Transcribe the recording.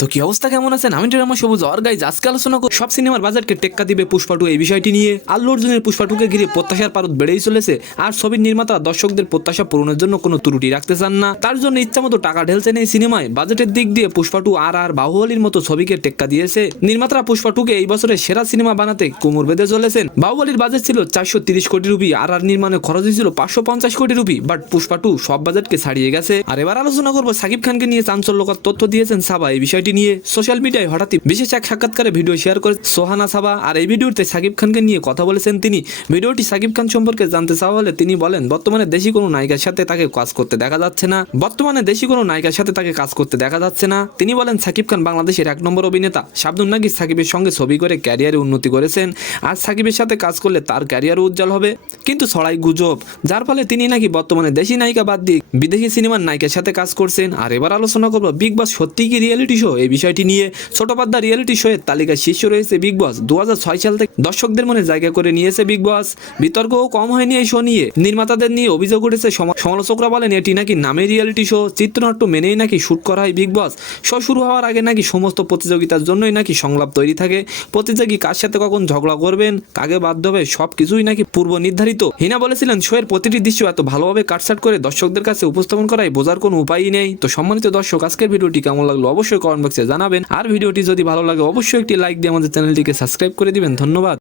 তো কি অবস্থা, কেমন আছেন? আমি ড্রামা সবুজ আর গাইজ আজকে আলোচনা করব সব সিনেমার বাজেটকে টেক্কা দিবে পুষ্পা 2 এই বিষয়টি নিয়ে। আল্লু অর্জুনের পুষ্পা 2 কে ঘিরে প্রত্যাশার পারদ বেড়েই চলেছে, আর ছবির নির্মাতা দর্শকদের প্রত্যাশা পূরণের জন্য কোনো ত্রুটি রাখতে চান না। তার জন্য ইচ্ছামতো টাকা ঢেলছেন এই সিনেমায়। বাজেটের দিক দিয়ে পুষ্পা 2 আর বাহুবলীর মতো ছবিকে টেক্কা দিয়েছে। নির্মাতারা পুষ্পা 2 কে এই বছরের সেরা সিনেমা বানাতে কোমর বেঁধে চলেছেন। বাহুবলীর বাজেট ছিল 430 কোটি রুপি, আর নির্মাণে খরচ হয়েছিল 550 কোটি রুপি, বাট পুষ্পা 2 সব বাজেটকে ছাড়িয়ে গেছে। আর এবার আলোচনা করবো সাকিব খানকে নিয়ে চাঞ্চল্যকর তথ্য দিয়েছেন সাবা। এই বিষয়টি নিয়ে সোশ্যাল মিডিয়ায় হঠাৎই বিশেষ এক সাক্ষাৎকারে ভিডিও শেয়ার করে সোহানা সাবা। আর এই ভিডিওতে সাকিব খানকে নিয়ে কথা বলেছেন তিনি। ভিডিওটি সাকিব খান সম্পর্কে জানতে চাওয়া হলে তিনি বলেন, বর্তমানে দেশি কোনো নায়িকার সাথে তাকে কাজ করতে দেখা যাচ্ছে না। তিনি বলেন, সাকিব খান বাংলাদেশের 1 নম্বর অভিনেতা। শাবনূর নাকি সাকিবের সঙ্গে ছবি করে ক্যারিয়ারে উন্নতি করেছেন, আর সাকিবের সাথে কাজ করলে তার ক্যারিয়ারও উজ্জ্বল হবে। কিন্তু ছড়াই গুজব, যার ফলে তিনি নাকি বর্তমানে দেশি নায়িকা বাদ দিয়ে বিদেশি সিনেমার নায়িকার সাথে কাজ করছেন। আর এবার আলোচনা করবো বিগ বস সত্যি কি রিয়েলিটি শো এই বিষয়টি নিয়ে। ছোট পর্দা রিয়েলিটি শো এর তালিকায় শীর্ষে রয়েছে বিগ বস। 2006 সাল থেকে দর্শকদের মনে জায়গা করে নিয়েছে বিগ বস। বিতর্কও কম হয়নি এই শো নিয়ে। নির্মাতাদের নিয়ে অভিযোগ উঠেছে, সমালোচকরা বলেন এটি নাকি নামে রিয়েলিটি শো, চিত্রনাট্য মেনেই নাকি শুট করা হয় বিগ বস। শো শুরু হওয়ার আগে নাকি সমস্ত প্রতিযোগিতার জন্যই নাকি সংলাপ তৈরি থাকে। প্রতিযোগী কার সাথে কখন ঝগড়া করবেন, কাকে বাধ্য হবে, সবকিছুই নাকি পূর্ব নির্ধারিত। হিনা বলেছিলেন, শো এর প্রতিটি দৃশ্য এত ভালোভাবে কাটছাট করে দর্শকদের কাছে উপস্থাপন করায় বোঝার কোনো উপায়ই নেই। তো সম্মানিত দর্শক, আজকের ভিডিওটি কেমন লাগলো অবশ্যই কমেন্ট বক্সে জানাবেন। আর ভিডিওটি যদি ভালো লাগে অবশ্যই একটি লাইক দিয়ে আমাদের চ্যানেলটিকে সাবস্ক্রাইব করে দিবেন। ধন্যবাদ।